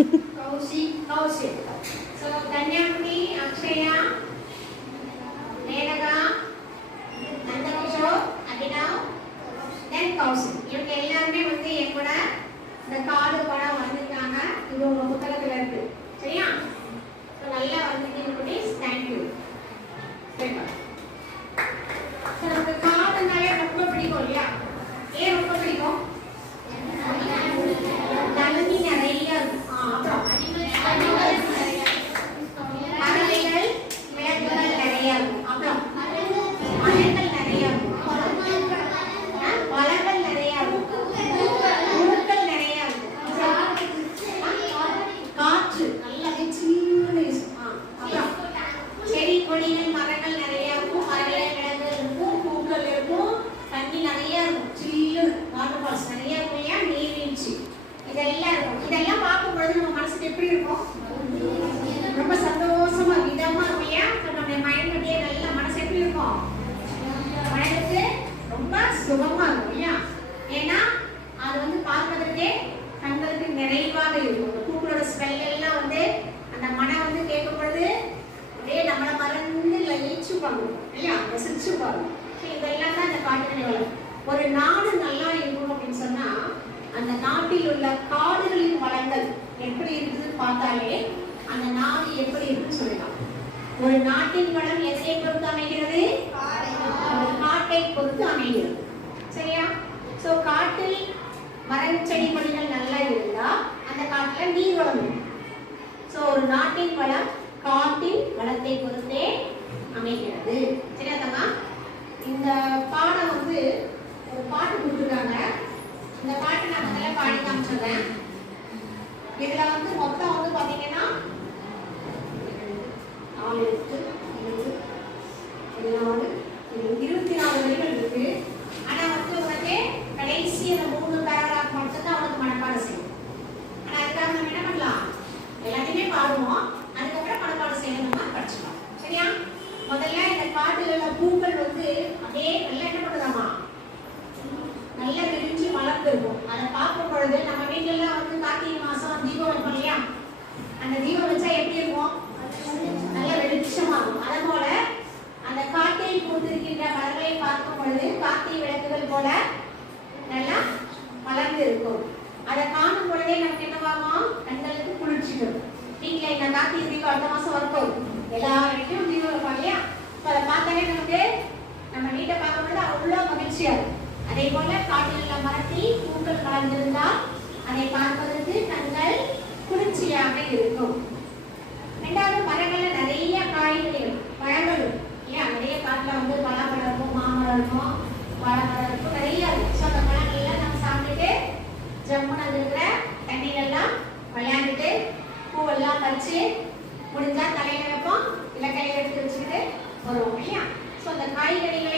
Kaushik Kaushik so Kanyakudi Akshaya Menaka Nandakishore Abhinav then Kaushik இவங்க எல்லாருமே வந்து என் கூட இந்த காடு படம் வந்திருக்காங்க இது உங்க புத்தகத்துல இருக்கு சரியா நல்லா வந்திருக்கீங்க குட்டீஸ் தேங்க்யூ சரிப்பா ஸோ நமக்கு காடுனாலே ரொம்ப பிடிக்கும் இல்லையா ஏன் ரொம்ப பிடிக்கும் தண்ணி நிறைய இருக்கும் ஆ, அப்புறம் பறவைகள் விலங்குகள் நிறைய இருக்கும் அப்புறம் மரங்கள் நிறைய இருக்கும் ஆ, மலர்கள் நிறைய இருக்கும் பூக்கள் நிறைய இருக்கும் காற்று நல்லா சில்லுன்னு வீசும். ஆ, அப்புறம் செடி கொடிகள் மரங்கள் நிறைய இருக்கும் பறவைகள் விலங்குகள் இருக்கும் பூக்கள் இருக்கும் தண்ணி நிறைய இருக்கும் சில்லுன்னு வாட்டர் ஃபால்ஸ் நிறைய இருக்கும் இல்லையா நீர்வீழ்ச்சி இதெல்லாம் இருக்கும் இதெல்லாம் பார்க்கும் பொழுது நம்ம மனசுக்கு எப்படி இருக்கும் ரொம்ப சந்தோஷமா இதமா இருக்கும் இல்லையா இப்ப நம்ம மைண்ட் அப்படியே நல்ல மனசு எப்படி இருக்கும் மனதுக்கு ரொம்ப சுகமா இருக்கும் இல்லையா ஏன்னா அது வந்து பார்ப்பதற்கே கண்களுக்கு நிறைவாக இருக்கும் அந்த பூக்களோட ஸ்மெல் எல்லாம் வந்து அந்த மனம் வந்து கேட்கும் பொழுது அப்படியே நம்மளை மறந்து லயிச்சு பண்ணும் இல்லையா ரசிச்சு பாருங்க இதெல்லாம் தான் இந்த ஒரு நாடு நல்லா இருக்கும் அப்படின்னு சொன்னா அந்த நாட்டில் உள்ள காடுகளின் வளங்கள் எப்படி இருக்குதுன்னு பார்த்தாலே அந்த நாடு எப்படி இருக்குன்னு சொல்லலாம். ஒரு நாட்டின் வளம் எதை பொறுத்து அமைகிறது? காட்டை பொறுத்து அமைகிறது. சரியா? சோ காட்டில் மரம் செடி கொடிகள் நல்லா இருந்தா அந்த காட்டுல நீர் வளம் ஸோ சோ ஒரு நாட்டின் வளம் காட்டின் வளத்தை பொறுத்தே அமைகிறது. சரியா தம்மா இந்த பாடம் வந்து ஒரு பாட்டு கொடுத்துருக்காங்க இந்த பாட்டு நான் முதல்ல பாடி காமிச்சிடுறேன் இதுல வந்து மொத்தம் வந்து பாத்தீங்கன்னா நாலு எட்டு இருபத்தி நாலு வரிகள் இருக்கு ஆனா வந்து உனக்கு கடைசி அந்த மூணு பேராகிராஃப் மட்டும் தான் உனக்கு மனப்பாடம் செய்யும் ஆனா அதுக்காக நம்ம என்ன பண்ணலாம் எல்லாத்தையுமே பாடுவோம் அதுக்கப்புறம் மனப்பாடம் செய்யணும் நம்ம படிச்சுக்கலாம் சரியா முதல்ல இந்த காட்டுல உள்ள பூக்கள் வந்து அப்படியே நல்லா என்ன பண்ணுதாமா நல்லா விரிஞ்சு மலர்ந்திருக்கும் அதை பார்க்கும் பொழுது நம்ம வீட்டுலாம் வந்து கார்த்திகை மாசம் தீபம் வைப்போம் இல்லையா? அந்த தீபம் வச்சா எப்படி இருக்கும்? நல்ல வெளிச்சமா இருக்கும் அதே போல அந்த காட்டில் பூத்திருக்கின்ற மலர்களை பார்க்கும் பொழுது கார்த்திகை விளக்குகள் போல நல்லா வளர்ந்து இருக்கும் அதை காணும் பொழுதே நமக்கு என்னவாகும்? கண்களுக்கு குளிர்ச்சி வரும் வீட்டுல இந்த கார்த்திகை தீபம் அடுத்த மாசம் வரப்போகுது. எல்லா வரைக்கும் தீபம் வைப்பாங்க இல்லையா அப்ப அதை பார்த்தாலே நமக்கு நம்ம வீட்டை பார்க்கும்போது அவ்வளோ மகிழ்ச்சியா இருக்கும். அதே போல காட்டில் உள்ள மரத்தில் பூக்கள் கலந்திருந்தால் அதை பார்ப்பதற்கு கண்கள் குளிர்ச்சியாக இருக்கும் ரெண்டாவது மரங்கள்ல நிறைய காய்கறிகள் பழங்கள் இருக்கும். இல்லையா நிறைய காட்டுல வந்து பலாப்பழம் இருக்கும் மாமரம் இருக்கும் வாழைமரம் இருக்கும் நிறைய இருக்கும் ஸோ அந்த பழங்கள்லாம் நம்ம சாப்பிட்டுட்டு ஜம்முன்னு அங்க இருக்கிற தண்ணியில எல்லாம் விளையாண்டுட்டு பூவெல்லாம் பறிச்சு முடிஞ்சா தலையில வைப்போம் இல்லை கையில எடுத்து வச்சுக்கிட்டு வருவோம் இல்லையா ஸோ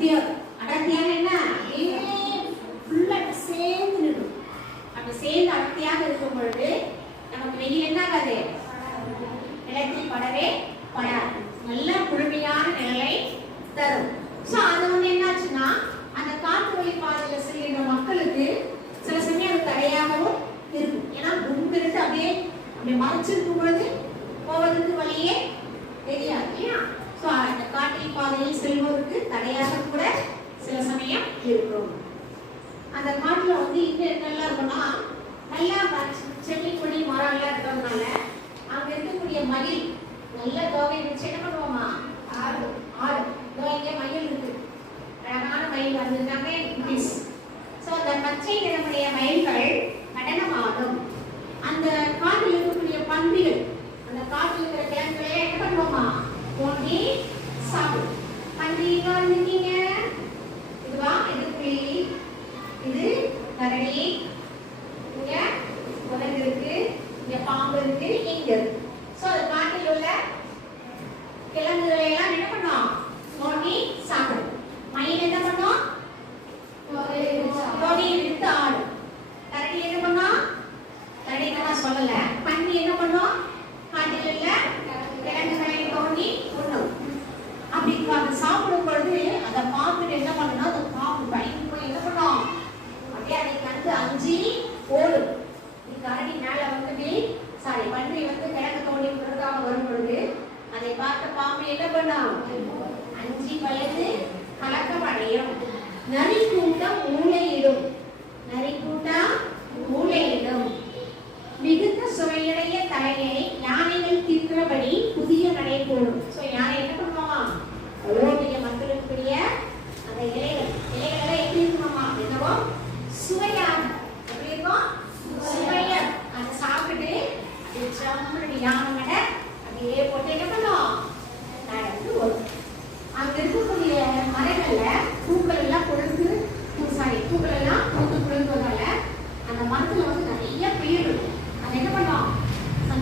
அடர்த்தியா அடர்த்தியாக என்ன? அப்படியே ஃபுல்லா சேர்ந்து அப்படி சேர்ந்து அடர்த்தியாக இருக்கும் பொழுது நமக்கு வெயில் என்ன ஆகாது நிலத்தில் படவே படாது. நல்ல குழுமையான நிலை தரும். ஸோ அது வந்து என்னாச்சுன்னா அந்த காற்று வழி பாதையில் செல்கின்ற மக்களுக்கு சில சமயம் அது தடையாகவும் இருக்கும். ஏன்னா இருந்து அப்படியே அப்படியே மறைச்சிருக்கும் பொழுது போவதற்கு வழியே தெரியாது இல்லையா? ஸோ அந்த காட்டில் பாதையில் செல்வோருக்கு தடையாக கூட சில சமயம் இருக்கும். அந்த காட்டில் வந்து இங்கே என்னெல்லாம் இருக்குன்னா நல்லா செடி கொடி மரம்லாம் இருக்கிறதுனால அங்கே இருக்கக்கூடிய மயில் நல்ல தோகை வச்சு என்ன பண்ணுவோமா? ஆடு ஆடு. இங்கே மயில் இருக்கு. அழகான மயில் வந்திருக்காங்க பீஸ் ஸோ அந்த பச்சை நிறமுடைய மயில்கள் நடனம் அந்த காட்டில் இருக்கக்கூடிய பன்றிகள் அந்த காட்டில் இருக்கிற கிழங்குகளே என்ன பண்ணுவோமா? only sound. And நீங்க வந்துட்டீங்க என்ன பண்ணும் அஞ்சு வயது கலக்கமடையும். நரி கூட்டம் மூளையிடும். நரி கூட்டம்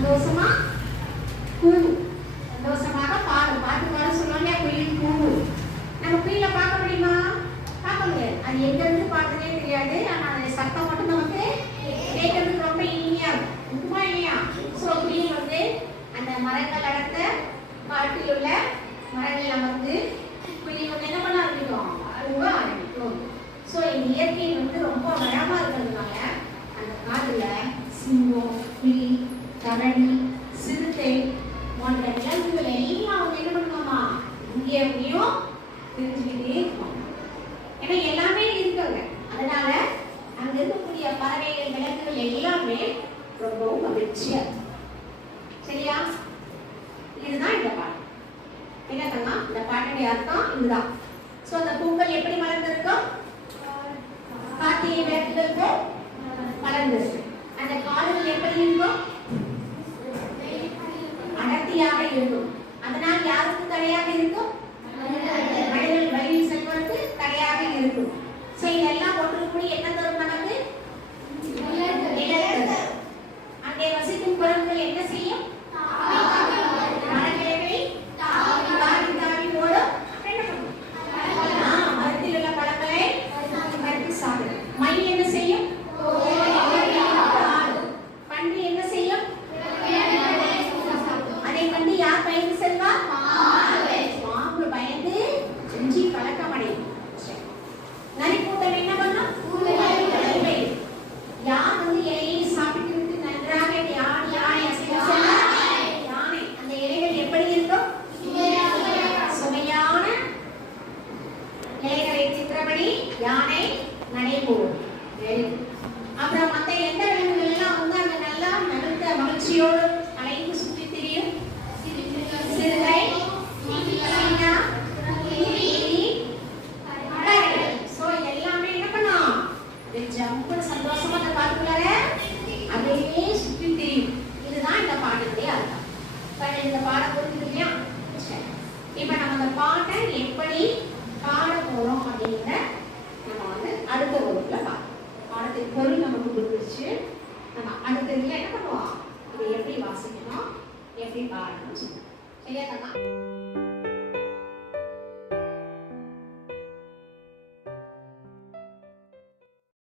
சந்தோஷமா? கூவு. சந்தோஷமாக பாடு. பாட்டு பாட சொல்லுவாங்க குயில் கூவு. நம்ம குயில பார்க்க முடியுமா? பார்க்க அது எங்க இருந்து பார்த்ததே தெரியாது. ஆனா அந்த சத்தம் மட்டும் வந்து கேட்கறதுக்கு ரொம்ப இனிமையா ரொம்ப இனியா ஸோ குயில் வந்து அந்த மரங்கள் அடர்ந்த காட்டில் உள்ள மரங்கள் அமர்ந்து குயில் வந்து என்ன பண்ண ஆரம்பிக்கும்? அழுவ ஆரம்பிக்கும். ஸோ இந்த இயற்கை வந்து ரொம்ப வளமாக இருக்கிறதுனால அந்த காட்டில் சிங்கம் குயில் கரணி சிறுத்தை போன்ற விலங்குகள் எல்லாம் அவங்க என்ன பண்ணுவாமா இங்கேயும் தெரிஞ்சுக்கிட்டே இருக்கும். ஏன்னா எல்லாமே தெரிஞ்சா என்ன பண்ணுவான்? அதை எப்படி வாசிக்கணும்? எப்படி பாடணும்னு சொல்லுவோம் சரியா